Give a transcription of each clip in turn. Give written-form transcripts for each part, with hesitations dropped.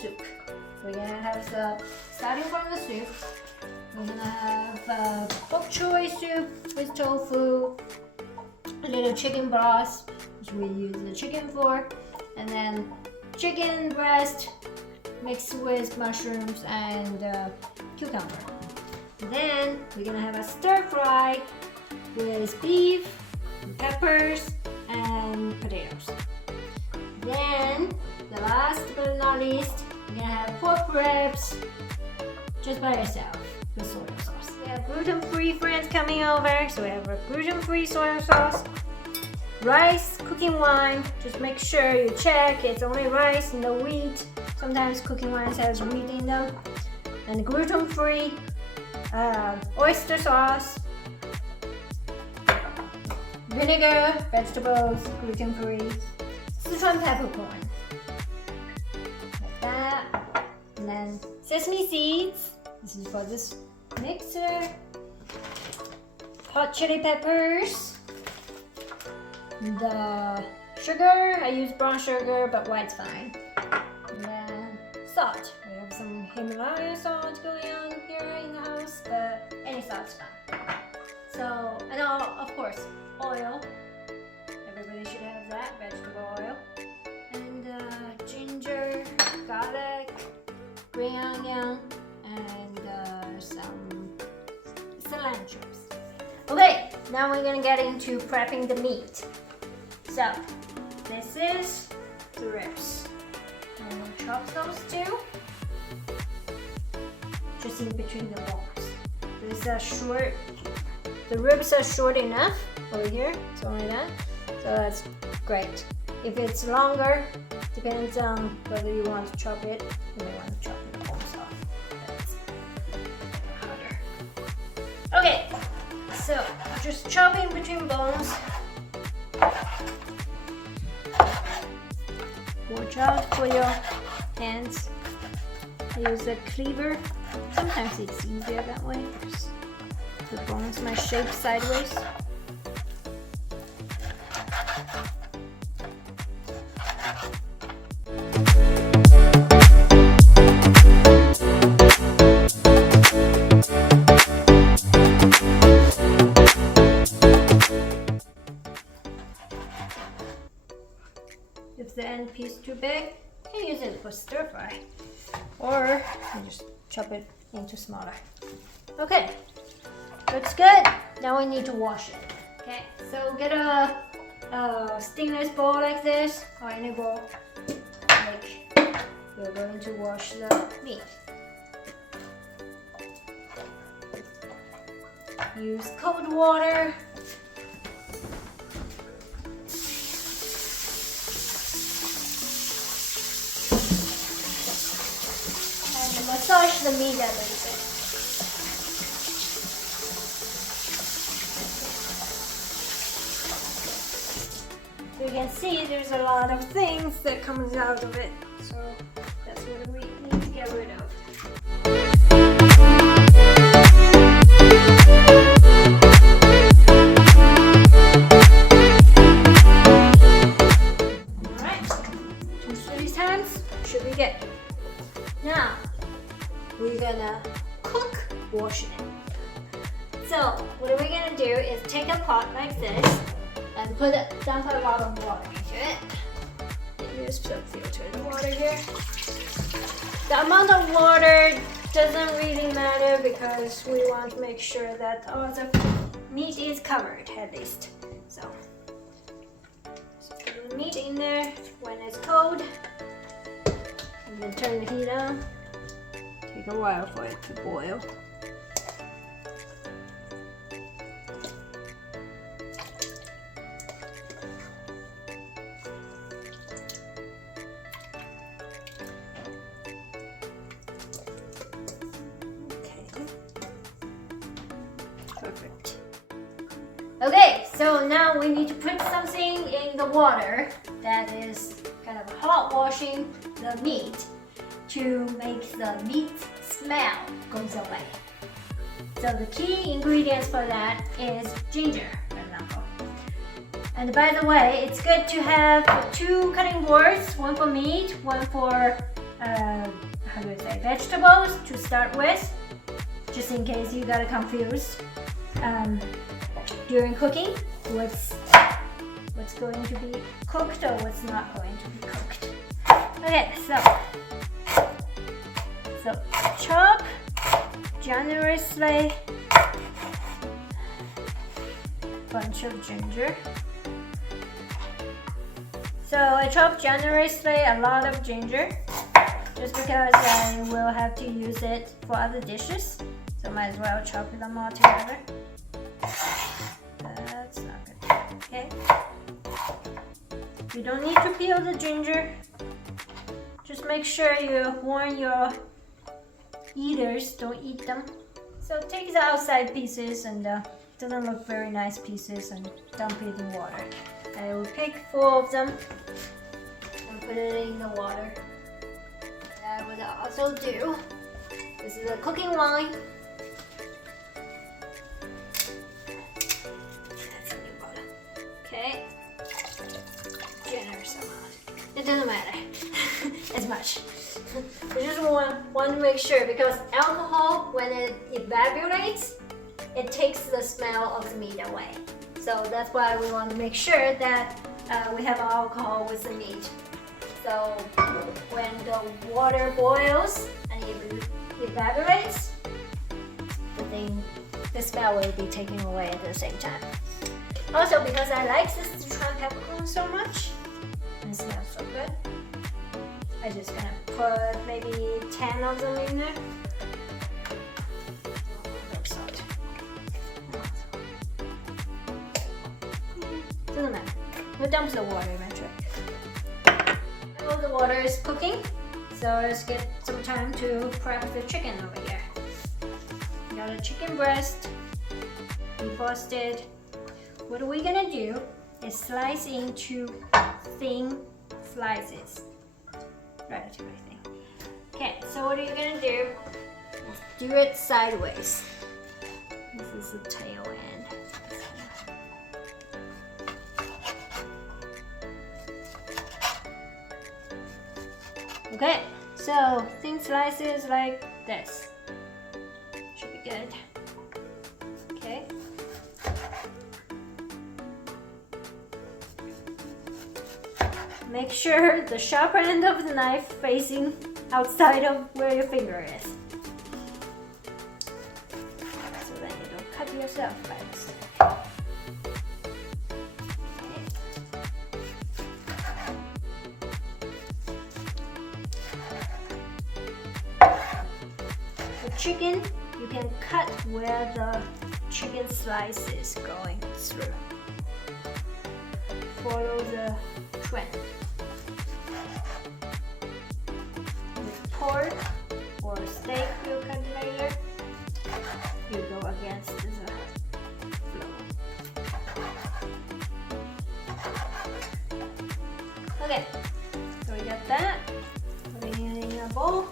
soup. We're gonna have starting from the soup, we're gonna have bok choy soup with tofu, a little chicken broth, which we use the chicken for, and then chicken breast mixed with mushrooms and cucumber. Then we're gonna have a stir fry with beef, peppers, and potatoes. Then the last but not least, we're gonna have pork ribs just by itself with soy sauce. We have gluten-free friends coming over, so we have a gluten-free soy sauce. Rice, cooking wine, just make sure you check it's only rice, no wheat. Sometimes cooking wines has wheat in them. And gluten-free oyster sauce, vinegar, vegetables, gluten-free, Sichuan peppercorn, like that. And then sesame seeds, this is for this mixer, hot chili peppers, the sugar, I use brown sugar, but white's fine. And then salt, we have some Himalaya salt going on here in the house, but any salt's fine. So, and of course, oil. Everybody should have that, vegetable oil. And ginger, garlic, green onion, and some cilantro. Okay, now we're gonna get into prepping the meat. So, this is the ribs. I'm gonna chop those two, just in between the bones. These are short. The ribs are short enough over here, it's only that. So that's great. If it's longer, depends on whether you want to chop it. You may want to chop the bones off. That's harder. Okay, so just chopping between bones. Watch out for your hands. I use a cleaver. Sometimes it's easier that way because the bones might shape sideways. If the end piece is too big, you can use it for stir fry, or you just chop it into smaller. Okay, looks good. Now we need to wash it. Okay, so get a stainless bowl like this, or any bowl. Like we're going to wash the meat. Use cold water. Massage the meat a little bit. You can see there's a lot of things that comes out of it, so that's what we need to get rid of. Alright, 2-3 times should be good. Now, we're gonna cook washing it. So what we're gonna do is take a pot like this and dump a lot of water into it. Use some filtered water here. The amount of water doesn't really matter because we want to make sure that all the meat is covered at least. So put the meat in there when it's cold and then turn the heat on. Take a while for it to boil. Okay. Perfect. Okay, so now we need to put something in the water that is kind of hot washing the meat to make the meat smell goes away. So the key ingredients for that is ginger, for example. And by the way, it's good to have 2 cutting boards, one for meat, one for how do I say, vegetables to start with, just in case you got confused during cooking what's going to be cooked or what's not going to be cooked. Okay, so chop generously bunch of ginger. So I chopped generously a lot of ginger just because I will have to use it for other dishes. So might as well chop them all together. That's not good. Okay. You don't need to peel the ginger. Just make sure you warn your eaters, don't eat them. So take the outside pieces and doesn't look very nice pieces and dump it in water. I will pick 4 of them and put it in the water. And I will also do, this is a cooking wine. That's a new bottle. Okay. Generous amount. It doesn't matter as much. You just want to make sure, because alcohol, when it evaporates, it takes the smell of the meat away. So that's why we want to make sure that we have alcohol with the meat. So when the water boils and it evaporates, the smell will be taken away at the same time. Also, because I like this Sichuan peppercorn so much, and it smells so good, I'm just gonna put maybe 10 of them in there. Salt. Doesn't matter. We'll dump the water eventually. While the water is cooking, so let's get some time to prep the chicken over here. Got a chicken breast, defrosted. What we're gonna do is slice into thin slices, relatively thin. Okay, so what are you gonna do? Do it sideways. This is the tail end. Okay, so thin slices like this. Should be good. Okay. Make sure the sharp end of the knife facing outside of where your finger is. So then you don't cut yourself by mistake. Chicken, you can cut where the chicken slice is going through. Follow the trend. With pork or steak you cut later, you go against the flow. Okay, so we got that. Putting it in a bowl.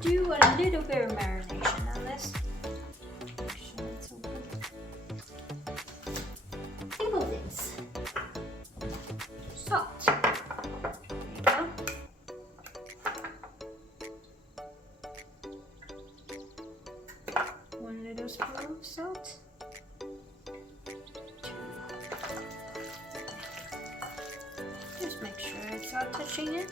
Do a little bit of marination on this. Make sure it's all good. Simple things. Salt. There you go. One little spoon of salt. 2. Just make sure it's all touching it.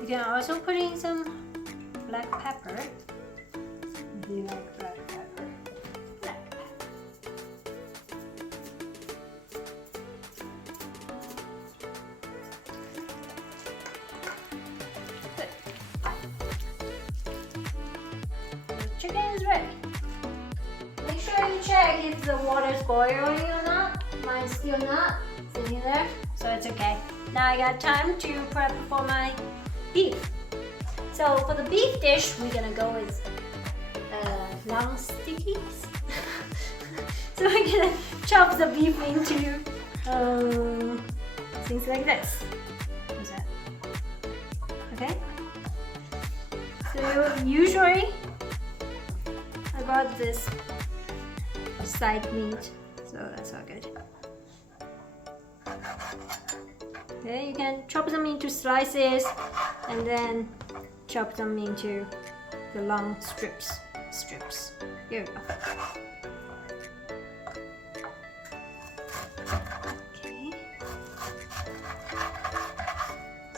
You can also put in some black pepper. Do you like black pepper? Black pepper. Good. The chicken is ready. Make sure you check if the water is boiling or not. Mine's still not sitting there, so it's okay. Now I got time to prep for my beef. So for the beef dish, we're gonna go with long stickies. So we're gonna chop the beef into things like this. Usually I got this side meat, so that's all good. Okay, you can chop them into slices and then chop them into the long strips. Here we go. Okay.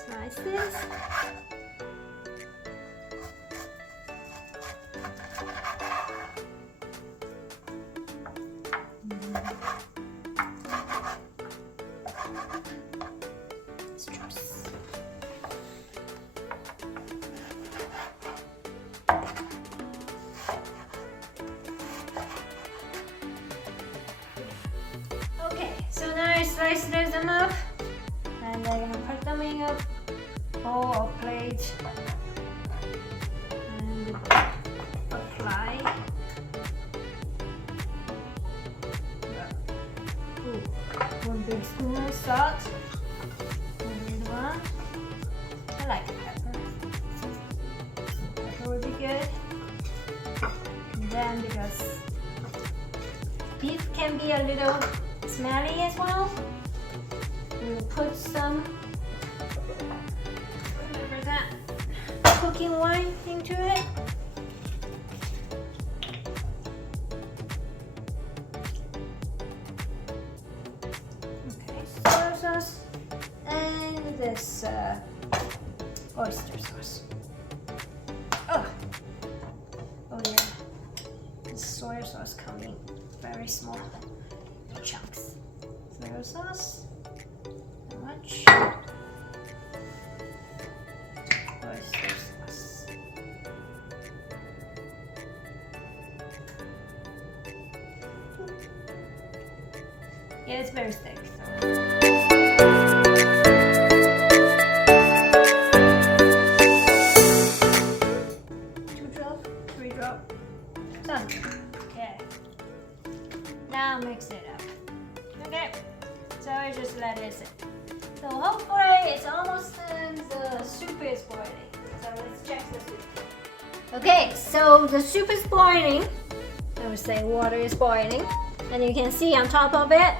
Slices. Strips. Okay, so now I slice them up and I'm gonna put them in a bowl or plate and apply. One big spoon of salt. And one. I like pepper. Pepper would be good. And then because beef can be a little smelly as well, we'll put some, remember that, cooking wine into it. Okay, soy sauce and this oyster sauce. Oh yeah, this soy sauce coming very small chunks. Soy sauce, how much? Oyster sauce. Yeah, it's very thick. Two drop, three drop. Done. Okay. Now mix it up. Okay. So I just let it sit. So hopefully it's almost done. The soup is boiling. So let's check the soup. Okay, so the soup is boiling. I would say water is boiling. And you can see on top of it,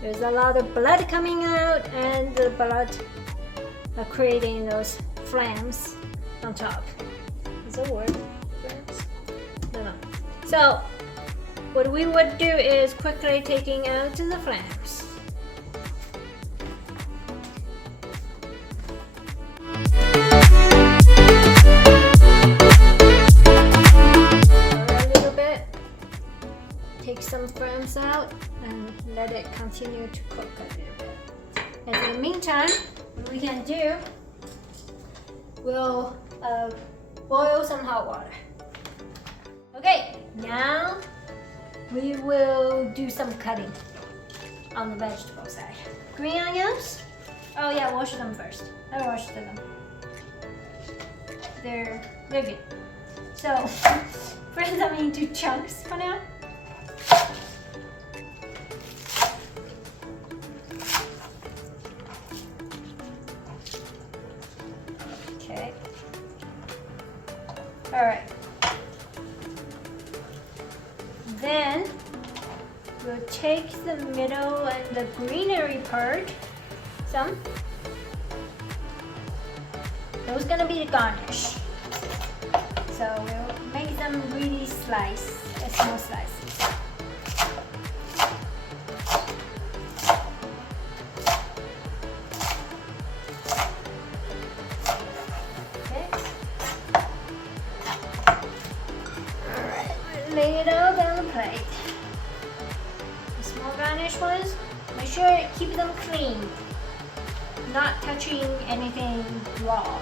there's a lot of blood coming out, and the blood are creating those flames on top. Is that a word? Flames? No. So what we would do is quickly taking out the flames. A little bit. Take some flames out and let it continue to cook a little bit. And in the meantime, what we can do, we'll boil some hot water. Okay, now we will do some cutting on the vegetable side. Green onions. Oh yeah, wash them first. I washed them. They're good. So put them into chunks for now. Okay. All right. Then we'll take the middle and the greenery part, those gonna be the garnish. So we'll make them really small slices. Okay. All right, lay it out on the plate. The small garnish ones, make sure you keep them clean, not touching anything raw.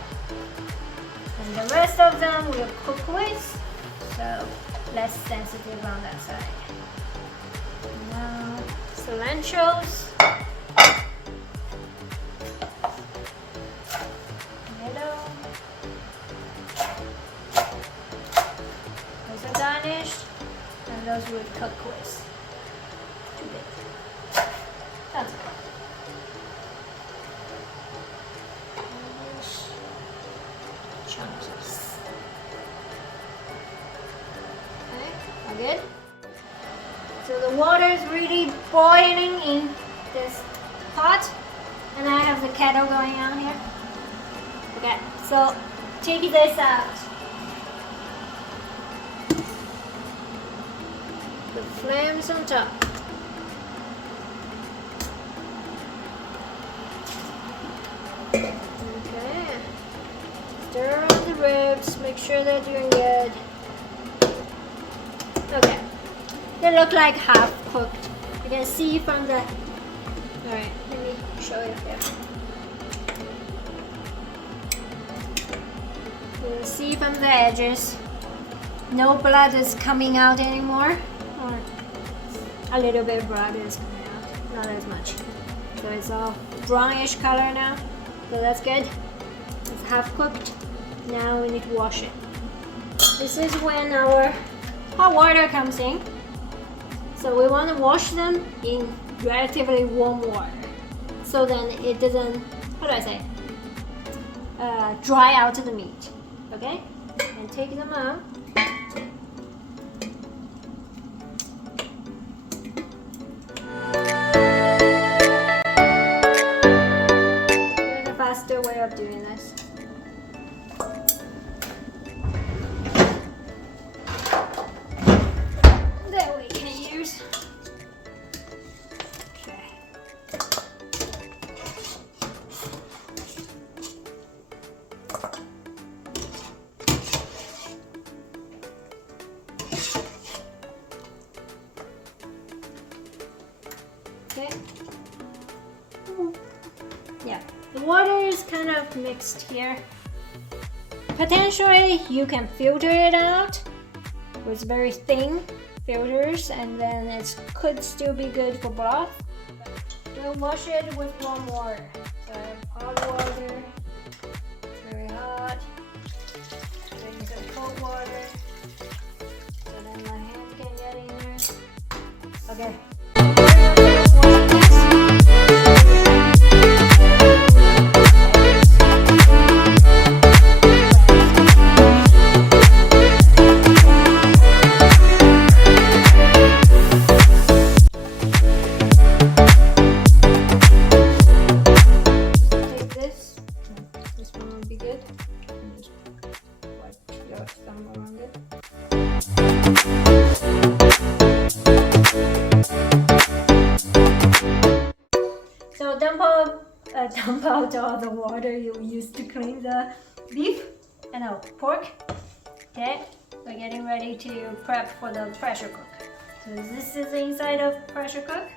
And the rest of them we'll cook with, so less sensitive on that side. Now, cilantros, middle. Those are garnished, and those we'll cook with. That's good. Chunkies. So the water is really boiling in this pot, and I have the kettle going on here. Okay, so take this out. The flames on top. Okay. Stir on the ribs, make sure they're doing good. Okay. They look like half cooked. You can see from the... Alright, let me show you here. You can see from the edges, no blood is coming out anymore. Or a little bit of blood is coming out, not as much. So it's all brownish color now. So that's good. It's half cooked. Now we need to wash it. This is when our hot water comes in. So we want to wash them in relatively warm water. So then it doesn't, how do I say, dry out the meat. Okay? And take them out. There's a faster way of doing this. That we can use. Okay. Okay. Yeah, the water is kind of mixed here. Potentially, you can filter it out with very thin filters, and then it could still be good for broth. We'll wash it with warm water. So hot water, very hot. Then some cold water. So then my hand can get in there. Okay. Dump out all the water you used to clean the beef and pork. Okay, we're getting ready to prep for the pressure cook. So this is the inside of pressure cook.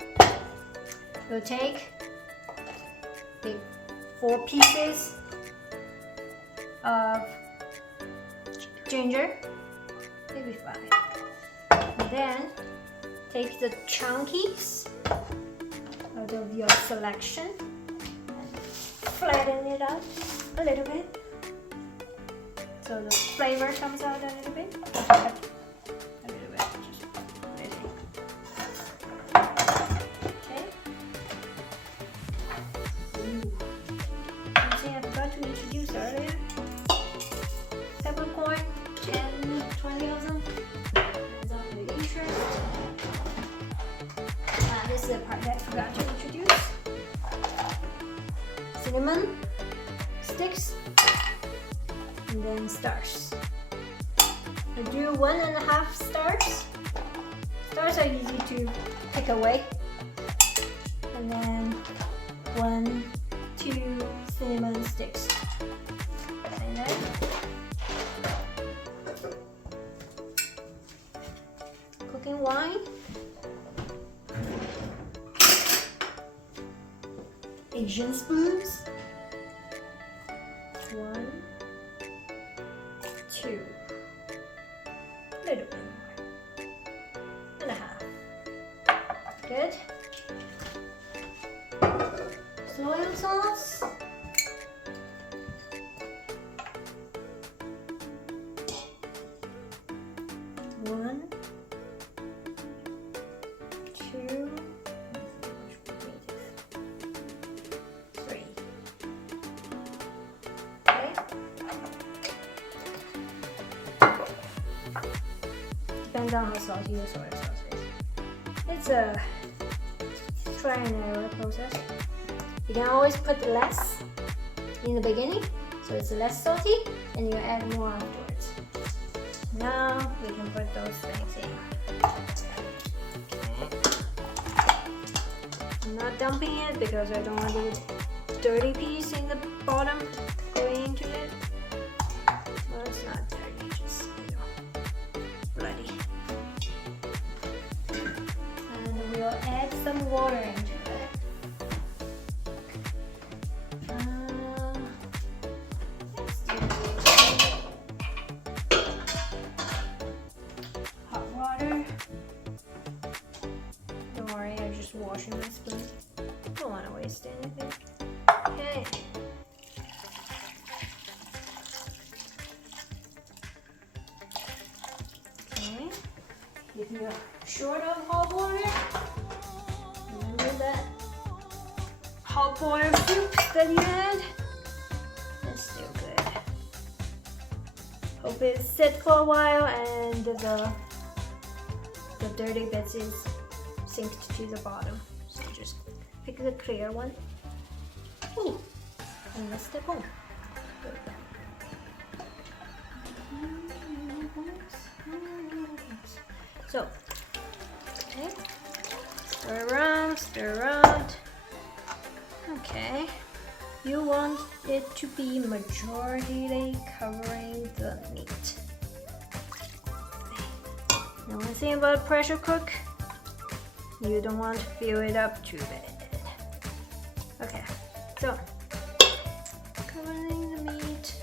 We'll take the 4 pieces of ginger, maybe 5. And then take the chunkies out of your selection. Flatten it out a little bit so the flavor comes out a little bit. A little bit, just really. Okay. Something I forgot to introduce earlier. Peppercorn, 10, 20 of them. Depends on your interest. This is the part that I forgot to introduce. Cinnamon sticks, and then stars. I do 1.5 stars. Stars are easy to pick away. And then 1, 2 cinnamon sticks. And then cooking wine. Asian spoons. 1, 2, a little bit more, 1.5. Good. Soy sauce. One, 2. Depends on how salty your soy sauce is. it's a try and error process. You can always put less in the beginning, so it's less salty, and you add more afterwards. Now we can put those things in. I'm not dumping it because I don't want the dirty piece in the bottom going into it. Well, it's not dirty, just bloody. And we'll add some water into it. Hot water. Don't worry, I'm just washing my spoon. Don't want to waste anything. Okay. Okay. If you're short of hot water, remember that hot boiled soup that you had? That's still good. Hope it sits for a while and the dirty bits is synced to the bottom. So just pick the clear one. Ooh, and let's step on. So, okay, stir around. Okay, you want it to be majorly covering the meat. Now, one thing about pressure cook, you don't want to fill it up too bad. Okay, so covering the meat.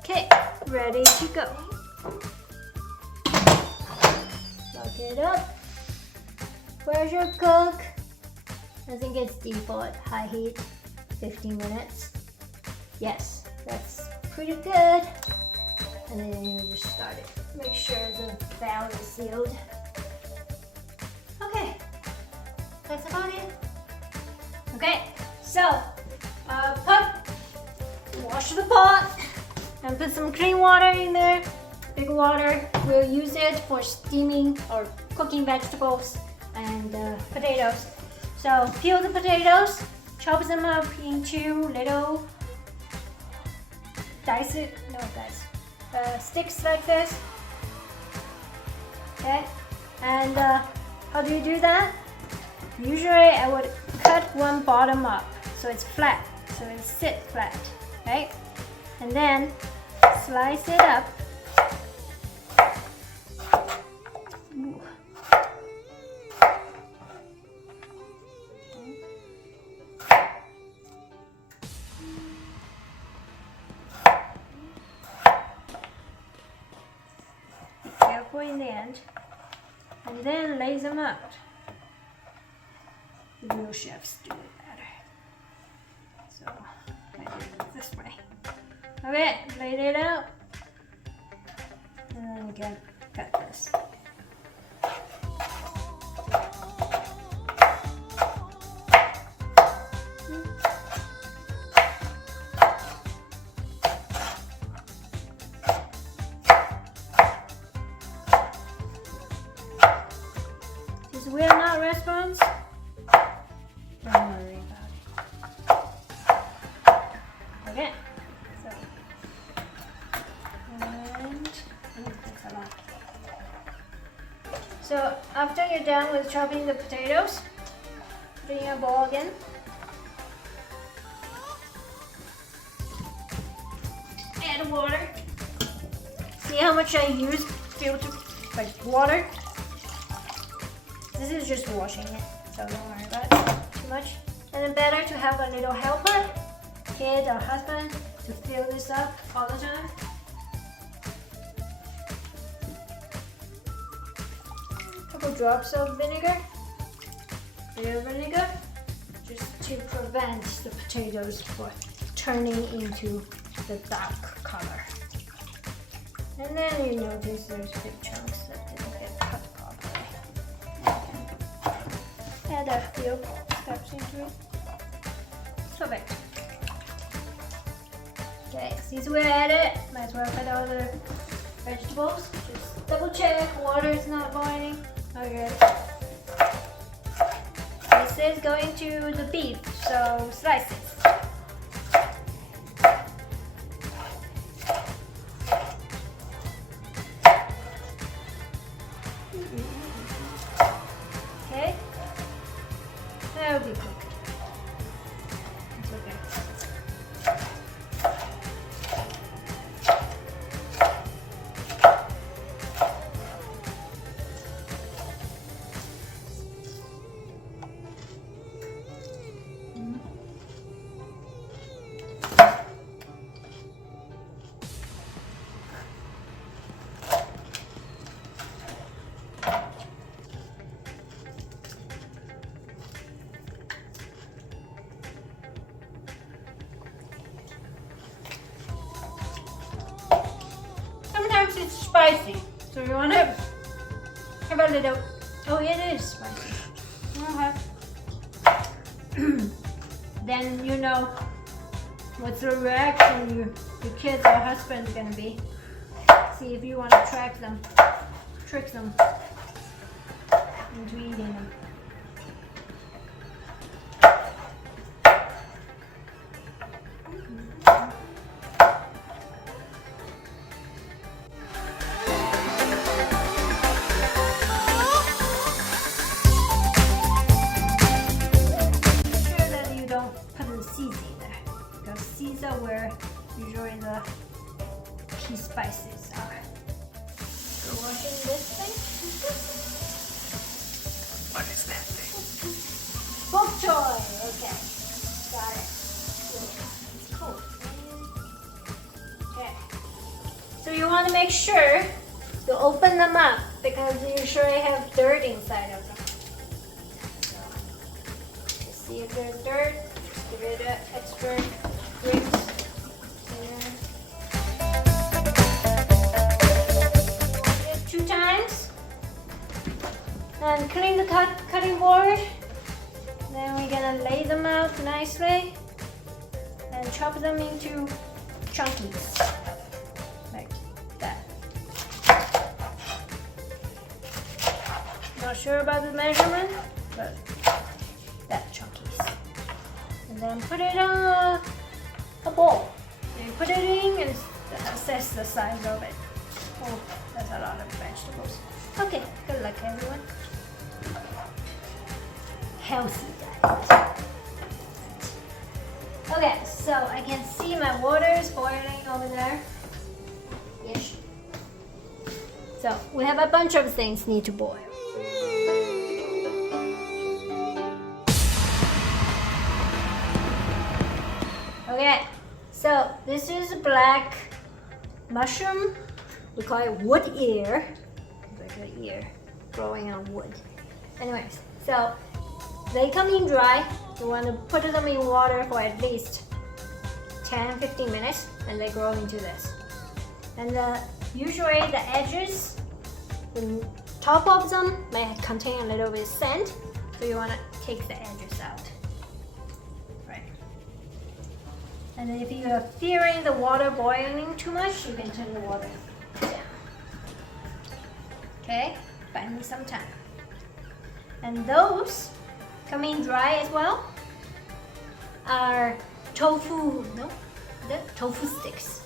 Okay, ready to go. Lock it up. Pressure cook. I think it's default high heat, 15 minutes. Yes, that's pretty good. And then you just start it. Make sure the valve is sealed. Okay, that's about it. Okay, so wash the pot and put some clean water in there. Big water. We'll use it for steaming or cooking vegetables and potatoes. So peel the potatoes, chop them up into little sticks like this. Okay, and how do you do that? Usually I would cut one bottom up so it's flat, so it sits flat, right? And then slice it up. Ooh. Careful in the end, and then lay them out. Real chefs do it better. So I do it this way. Okay, laid it out, and then you can cut this. Since we're not restaurants, don't worry about it. Okay, so that's a lot. So after you're done with chopping the potatoes, put it in a bowl again. Add water. See how much I use filter water? This is just washing it, so don't worry about it too much. And then better to have a little helper, kid or husband, to fill this up all the time. A couple drops of vinegar, little vinegar, just to prevent the potatoes from turning into the dark color. And then you notice there's big chunks that didn't get cut properly. Add a few steps into it. Perfect. Okay, since we're at it, might as well cut all the vegetables. Just double check water is not boiling. Okay. This is going to the beef, so slices. Okay. That'll be cooked. It's okay. Sometimes it's spicy, so you want to have a little. Oh, it is spicy. Okay. Then you know what's the reaction your kids or husband's gonna be. See if you want to trick them into eating them. These are where usually the key spices are. So washing this thing. What is that thing? Bok choy. Okay, got it. Cool. Okay. So you want to make sure to open them up because you usually have dirt inside of them. So, see if there's dirt. Give it an extra rinse. Two times. And clean the cutting board. Then we're gonna lay them out nicely and chop them into chunkies like that. Not sure about the measurement, but that chunkies. And then put it on a bowl. And you put it in and assess the size of it. Oh, that's a lot of vegetables. Okay, good luck everyone. Healthy diet. Okay, so I can see my water is boiling over there. Yes. So we have a bunch of things need to boil. Okay, so this is black mushroom. We call it wood ear. It's like an ear growing on wood. Anyways, so they come in dry. You want to put them in water for at least 10-15 minutes and they grow into this. And usually the edges, the top of them may contain a little bit of sand, so you want to take the edges out. Right. And then if you are fearing the water boiling too much, you can turn the water down. Okay, buy me some time. And those coming dry as well are tofu sticks.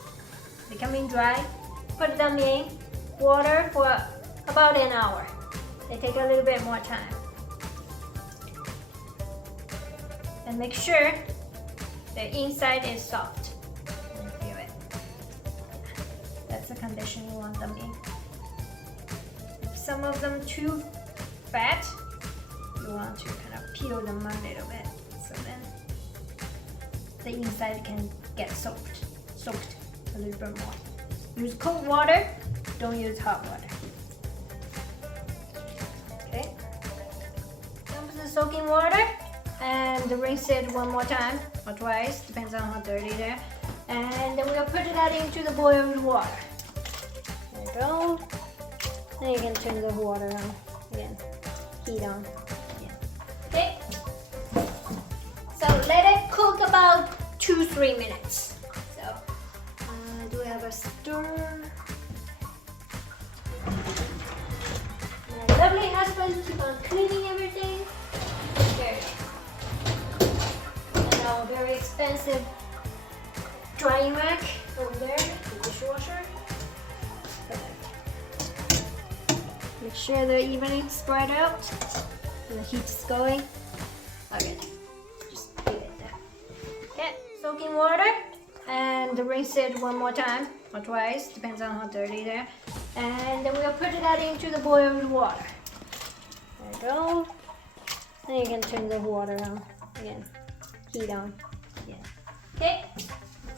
They come in dry. Put them in water for about an hour. They take a little bit more time. And make sure the inside is soft. And feel it. That's the condition you want them in. If some of them too fat, you want to kind of peel them a little bit, so then the inside can get soaked a little bit more. Use cold water, don't use hot water. Okay. Dump the soaking water and rinse it one more time or twice, depends on how dirty they are. And then we'll put that into the boiled water. There you go. Then you can turn the water on again, heat on. Okay, so let it cook about 2-3 minutes. So, do we have a stir? husband keep on cleaning everything. There you go. And our very expensive drying rack over there, the dishwasher. Make sure they're evenly spread out. And the heat's going. Okay, just leave it there. Okay, soaking water and rinse it one more time or twice, depends on how dirty they are. And then we'll put that into the boiled water. There you go. Then you can turn the water on again. Heat on. Yeah. Okay.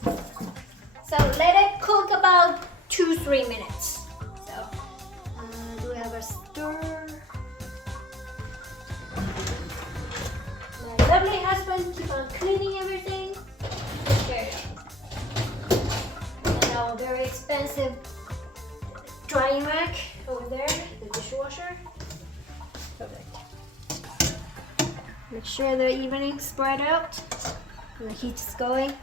So let it cook about 2-3 minutes. So do we have a stir? My lovely husband keep on cleaning everything. There you go. And our very expensive drying rack over there, the dishwasher. Perfect. Make sure they're evenly spread out and the heat's going.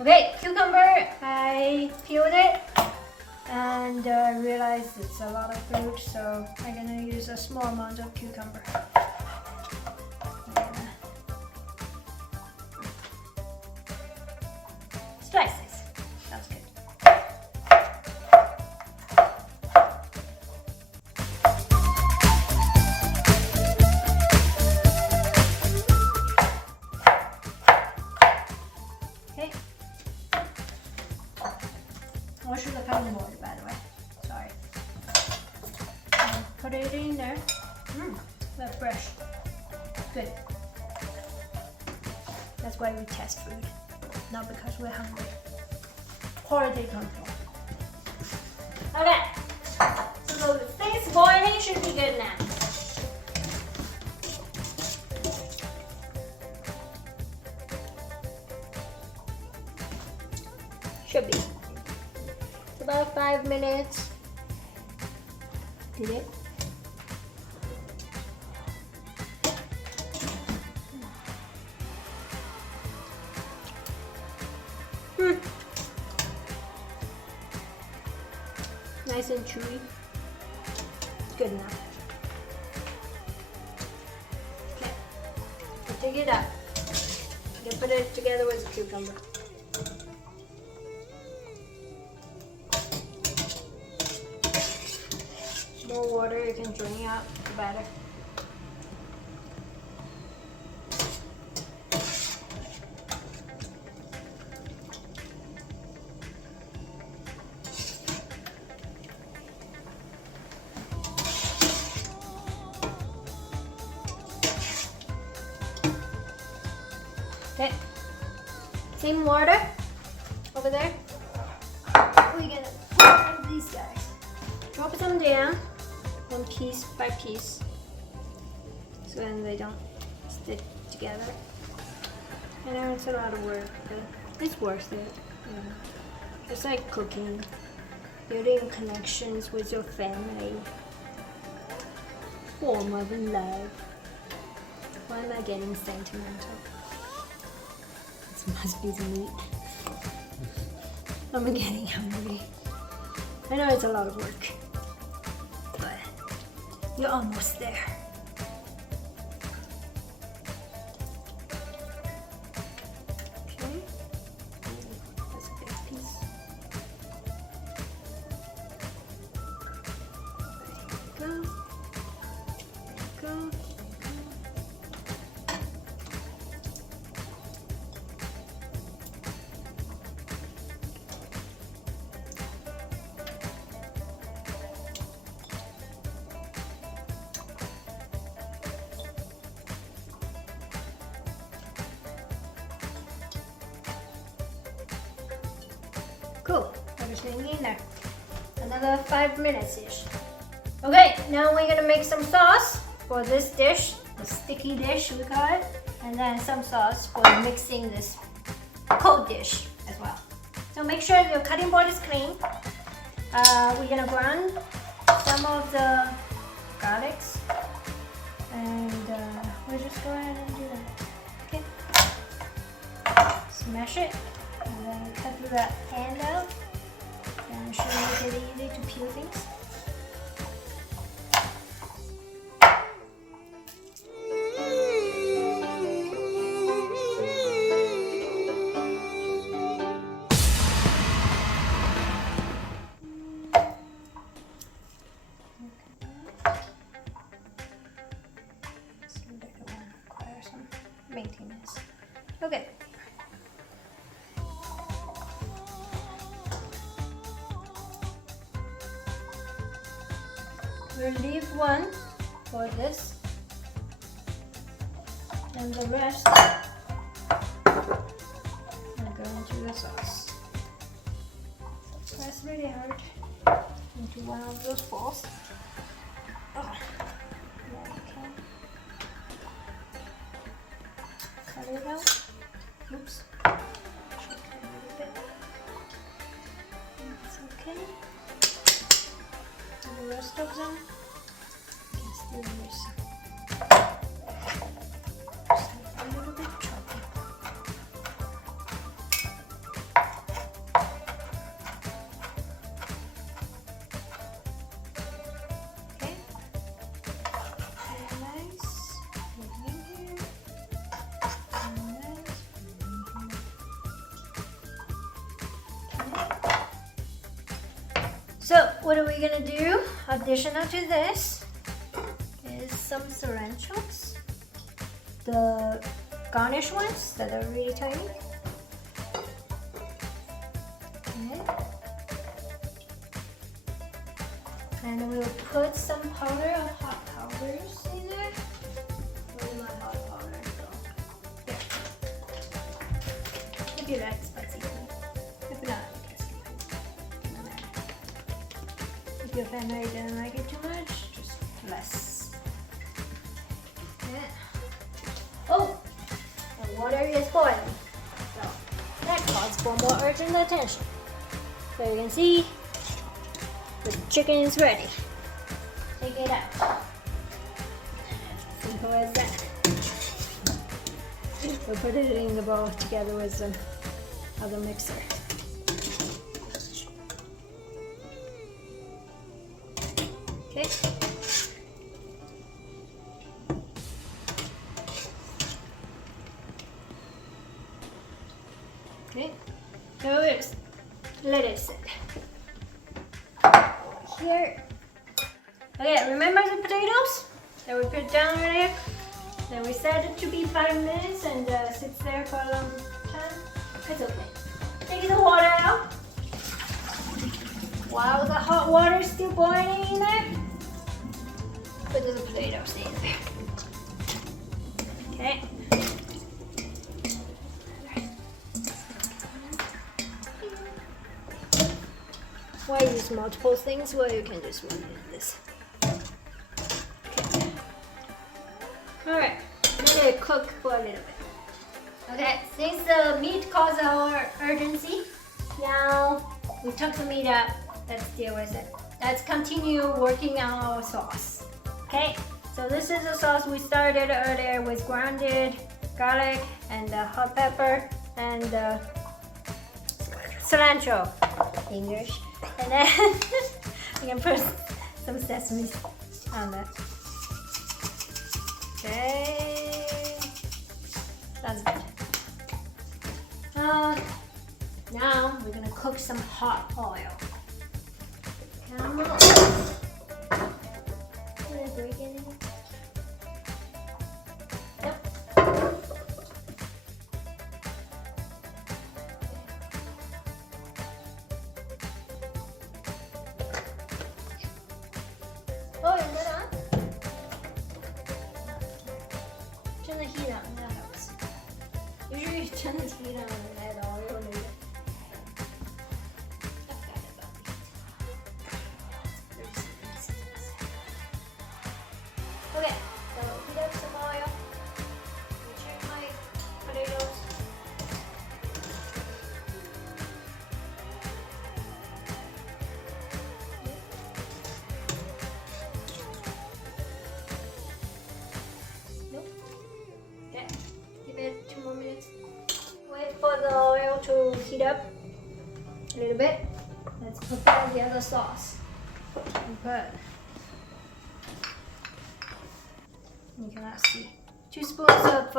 Okay, cucumber, I peeled it and realized it's a lot of fruit, so I'm gonna use a small amount of cucumber. Slices, sounds good. Okay. Wash the cutting board, by the way. Sorry. And put it in there. That's fresh. Good. That's why we test food, not because we're hungry. Quality control. Okay. So the thing's boiling, should be good now. Should be. It's about 5 minutes. Did it? Nice and chewy. Good enough. Okay. So take it out. You can put it together with the cucumber. More water, you can drain out the batter. Okay, same water over there. We're gonna put these guys. Drop them down, one piece by piece, so then they don't stick together. I know it's a lot of work, but it's worth it. It's like cooking, building connections with your family, form of love. Why am I getting sentimental? This must be the meat. I'm getting hungry. I know it's a lot of work, but you're almost there. Okay, that's a big piece. There you go. There you go. Cool, everything in there. Another 5 minutes-ish. Okay, now we're gonna make some sauce for this dish, the sticky dish we call it, and then some sauce for mixing this cold dish as well. So make sure your cutting board is clean. We're gonna grind some of the garlics, and we'll just go ahead and do that. Okay, smash it. And then cut through that hand out. And it should make it easy to peel things. Maintenance. Okay. We'll leave one for this, and the rest will go into the sauce. Press really hard into one of those balls. Oh. Okay. Cut it out. Oops. A little bit. That's okay. And the rest of them can still use a little bit choppy. Okay. Very nice. Put it in here. So what are we gonna do? Additional to this is some cilantros, the garnish ones that are really tiny. Okay. And we'll put some powder of hot powders in there. Where's my hot powder? Here. If you like spicy, if not, if your family didn't like it too much, just less. Yeah. Oh, the water is boiling. So that calls for more urgent attention. So you can see the chicken is ready. Take it out. Simple as that. We'll put it in the bowl together with some other mixer. Okay. Okay. So let it sit. Here. Okay, remember the potatoes that we put down earlier? Then we set it to be 5 minutes and sits there for a long time. It's okay. Take the water out. While the hot water is still boiling in there, put the potatoes in there. Okay. Why use multiple things? Well, you can just one in this. Okay. Alright, let it cook for a little bit. Okay, since the meat caused our urgency, now we took the meat out. Let's deal with it. Let's continue working on our sauce. Okay, so this is the sauce we started earlier with grounded garlic and hot pepper and cilantro, English. And then you can put some sesame on that. Okay, that's good. Now we're gonna cook some hot oil. Come on. Did I break anything? Yep. Oh, is that on? Turn the heat on, that helps. Usually you turn the heat on and add oil later. Okay, so heat up some oil. Check my potatoes. Nope. Okay, give it 2 more minutes. Wait for the oil to heat up a little bit. Let's prepare the other sauce. You cannot see. 2 spoons of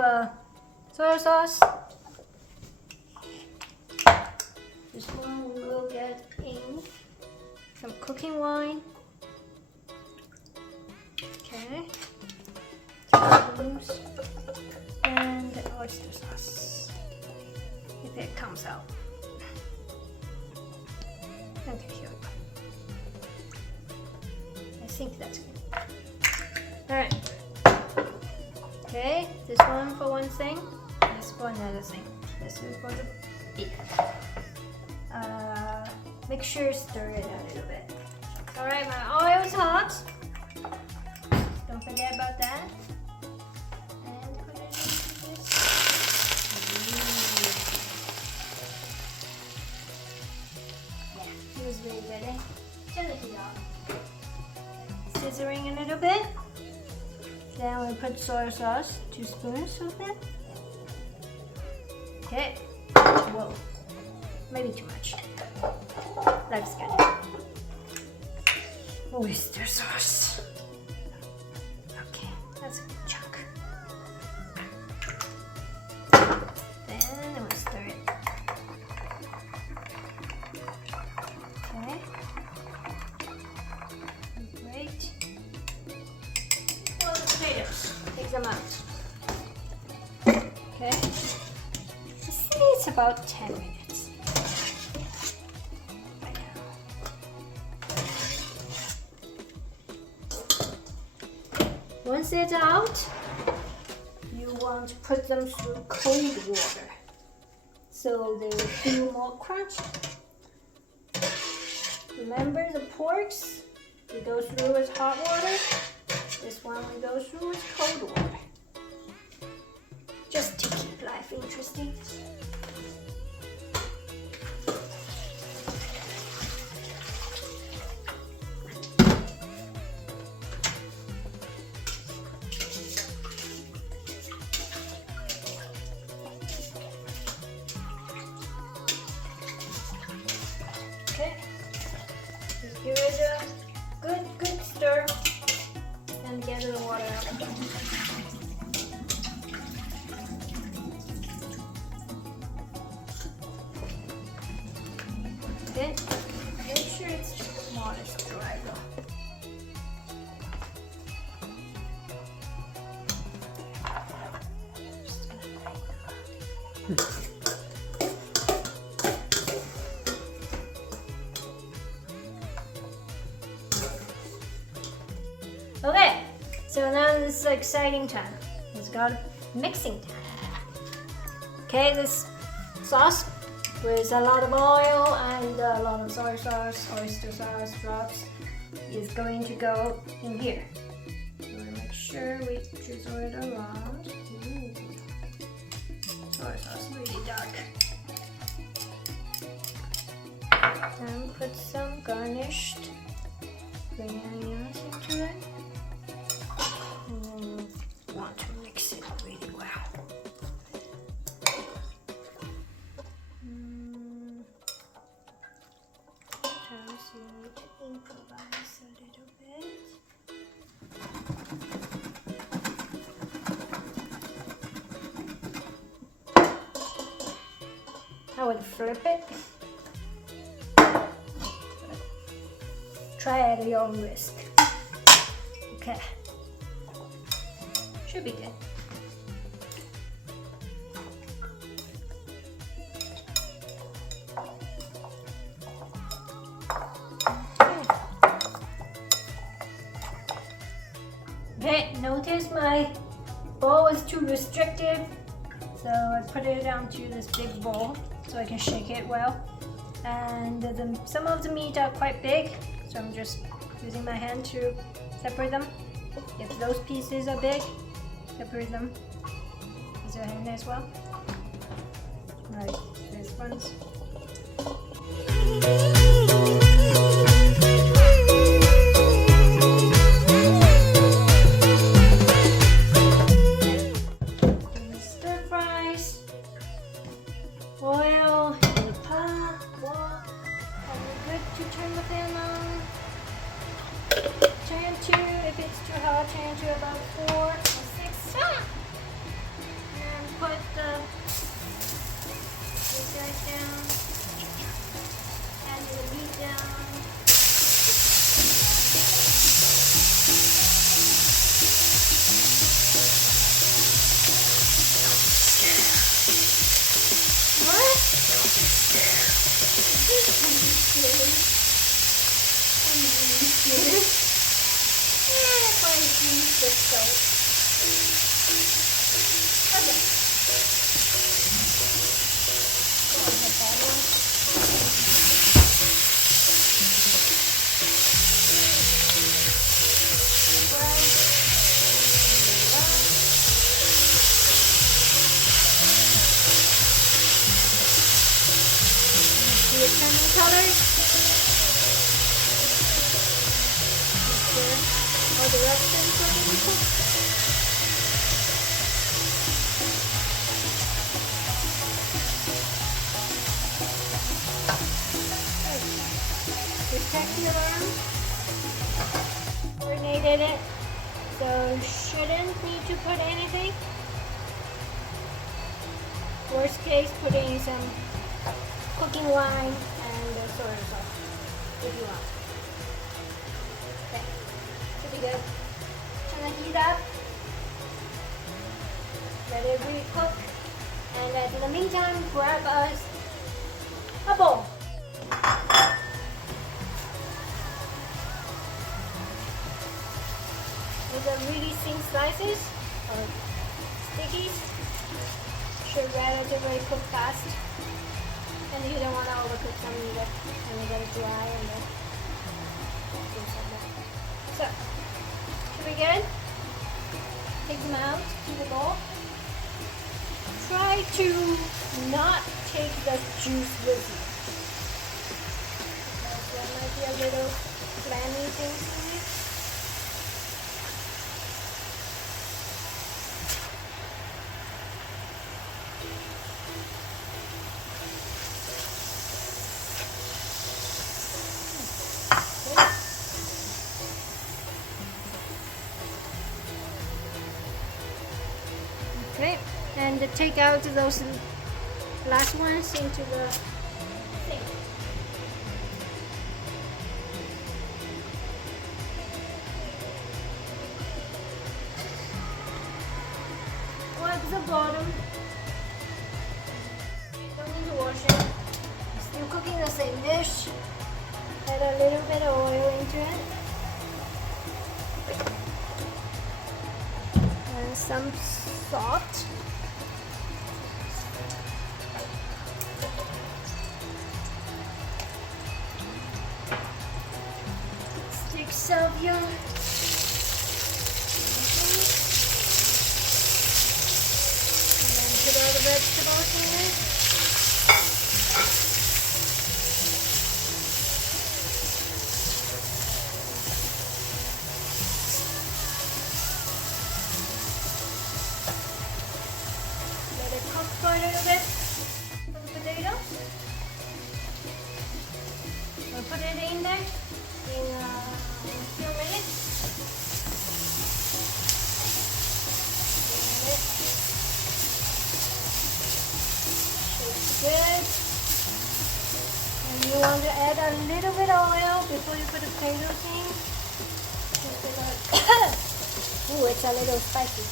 soy sauce. This one we will get in some cooking wine. Okay. 2 spoons. And oyster sauce. If it comes out. Okay, here we go. I think that's good. Alright. Okay, this one for one thing, this for another thing. This is for the beef. Make sure you stir it a little bit. Alright, my oil is hot. Don't forget about that. And put it into this. Yeah, it was really ready. Turn the heat off. Scissoring a little bit. Then we put soy sauce, 2 spoons of it. Okay. Whoa. Maybe too much. That's good. Oyster sauce. Okay, that's a good chunk. Then we stir it. Okay. Great. Potatoes. Take them out. Okay. I say it's about 10 minutes. Once it's out, you want to put them through cold water so they will feel more crunchy. Remember the porks? We go through with hot water. This one we go through with cold water. Just to keep life interesting. Okay. Just give it a good stir. And get the water out. Okay, make sure it's not as dry though. Okay, so now this is the exciting time. It's got mixing time. Okay, this sauce with a lot of oil and a lot of soy sauce, oyster sauce drops is going to go in here. We want to make sure we drizzle it around. Ooh. Soy sauce really dark. And put some garnished green onions into it. Want to mix it really well. Sometimes you need to improvise a little bit. I would flip it. Try at your own risk. Okay. Should be good. Okay, notice my bowl is too restrictive, so I put it onto this big bowl so I can shake it well. And some of the meat are quite big, so I'm just using my hand to separate them. If those pieces are big, separate them with your hand as well. Like these ones. Stir fries, oil in the pan, and a good to turn the fan on. Turn to, if it's too hot, turn to about 4 or 6. And put this guy down. And the meat down. What? Don't be scared. I'm really scared. That's why I use this stove. Okay. Go ahead, bottle. See it turning colors? All the directions are getting cooked. Protect your arm. Coordinated it, so shouldn't need to put anything. Worst case, put in some cooking wine and soy sauce if you want. Okay, should be good. Turn the heat up. Let it re-cook. And in the meantime, grab us a bowl. These are really thin slices or stickies. Should relatively cook fast. And you don't want to overcook them either. And you get it dry and then things like that. So, should we good? Take them out to the bowl. Try to not take the juice with you. Because there might be a little clammy things in it. Okay, and take out those last ones into the sink. Wipe the bottom. Don't need to wash it. Still cooking the same dish. Add a little bit of oil into it. And some salt. Sticks of your and then put all the vegetables in it. For a little bit for the potatoes. We'll put it in there in a few minutes. Shakes good. And you want to add a little bit of oil before you put the potatoes in. Ooh, it's a little spicy.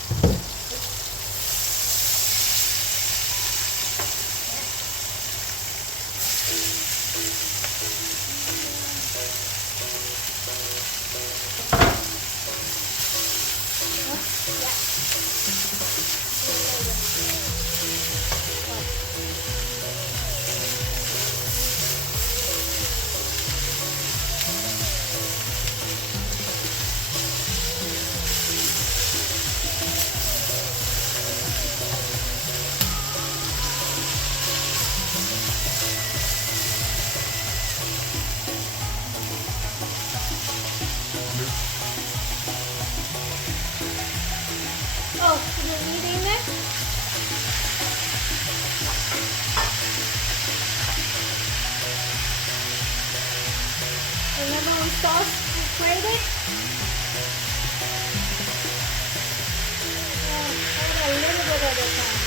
sauce we created. Add a little bit at a time.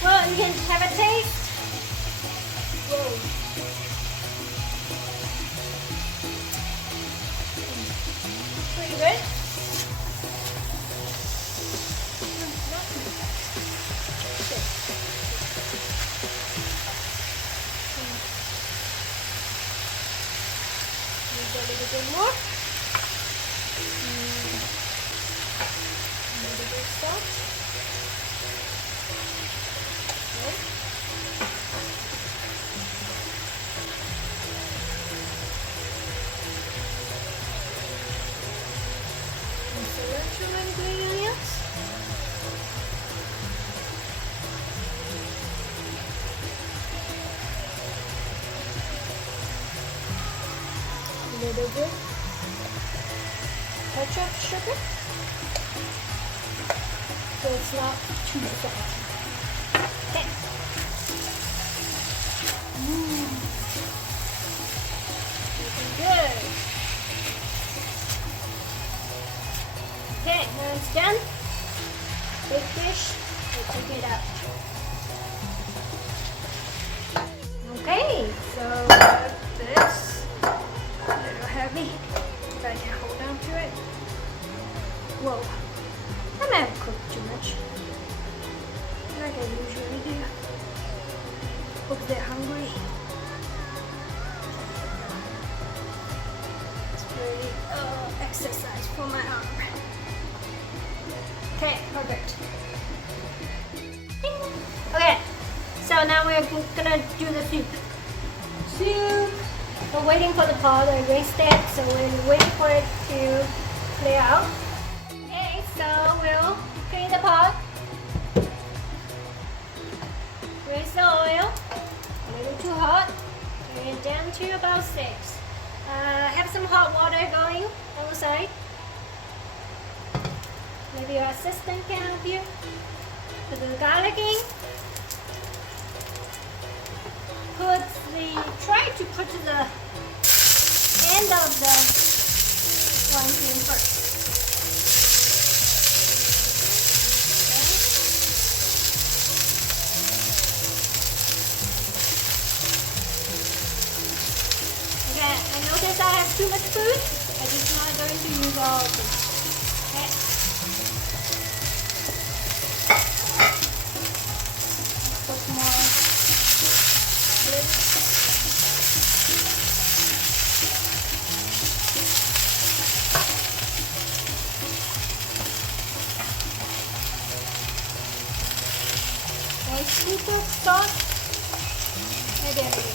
Well, you can have a taste. Whoa. Pretty good. Use a little bit more. A little bit of salt. A little bit ketchup, sugar, so it's not too salty. Okay. Looking good. Okay, now it's done. Big dish, we'll take it out. Okay, so this. A little heavy, but I can hold on to it. Whoa, I might have cooked too much, like I usually do. Hope they're hungry. It's pretty exercise for my arm. Okay, perfect. Okay, so now we're gonna do the soup. We're waiting for the pot. I rinsed it, so we're waiting for it to clear out. Okay, so we'll clean the pot. Rinse the oil. A little too hot. Turn it down to about 6. Have some hot water going on the side. Maybe your assistant can help you. Put the garlic in. Try to put the end of the ones in first. Okay. Okay, I notice I have too much food. I'm just not going to use all of it. Okay. Put more. Scoop of sauce. And there we go.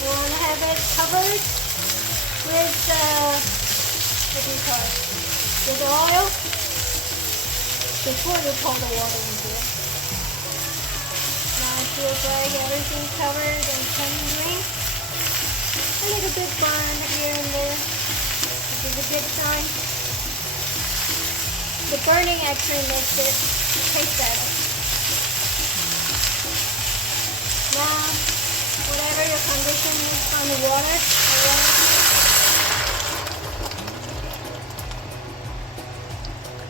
You want to have it covered with what do you call it? With the oil before you pour the water into it. Now it feels like everything's covered and turning green. A little bit burn here and there. Is a good sign. The burning actually makes it taste better. Now, whatever your condition is on the water,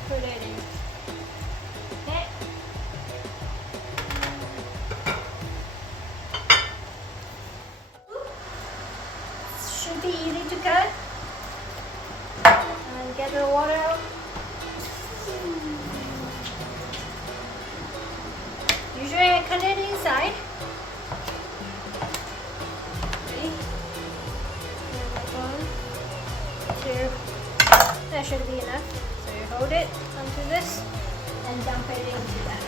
put it in. Okay. Should be easy to cut. Get the water out. Usually I cut it inside. Okay. Two. That should be enough. So you hold it onto this and dump it into that.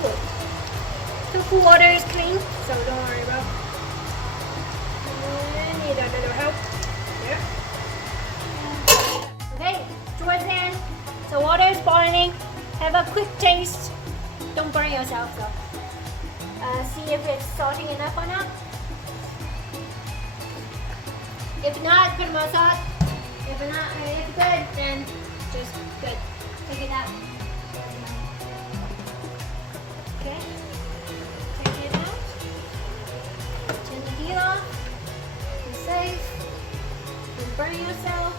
Good. pool water is clean, so don't worry about. Need a little help. There. Okay, towards the end. So water is boiling. Have a quick taste. Don't burn yourself though. See if it's salty enough or not. If not, put more salt. If good, then just good. Take it out. Okay. Take it out. Turn the heat off. Be safe. Don't burn yourself.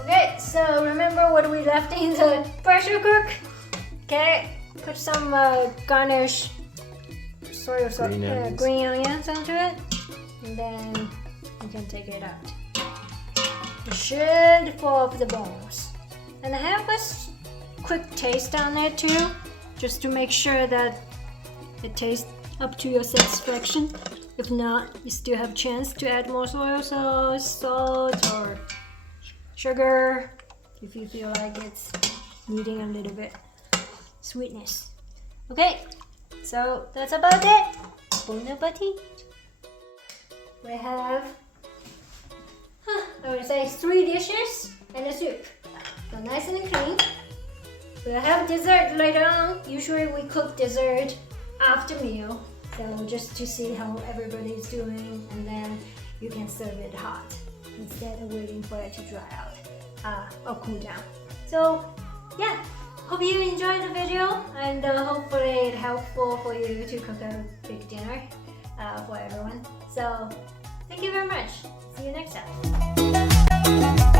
Okay, so remember what we left in the pressure cook? Okay, put some garnish soy sauce, green onions onto it, and then you can take it out. You should fall off the bones. And have a quick taste on it too, just to make sure that it tastes up to your satisfaction. If not, you still have a chance to add more soy sauce, salt, or sugar if you feel like it's needing a little bit sweetness. Okay, so that's about it. Bon appetit. We have, I would say 3 dishes and a soup. So nice and clean. We'll have dessert later on. Usually we cook dessert after meal. So just to see how everybody's doing, and then you can serve it hot instead of waiting for it to dry out or cool down. So yeah, hope you enjoyed the video, and hopefully it's helpful for you to cook a big dinner for everyone. So thank you very much. See you next time.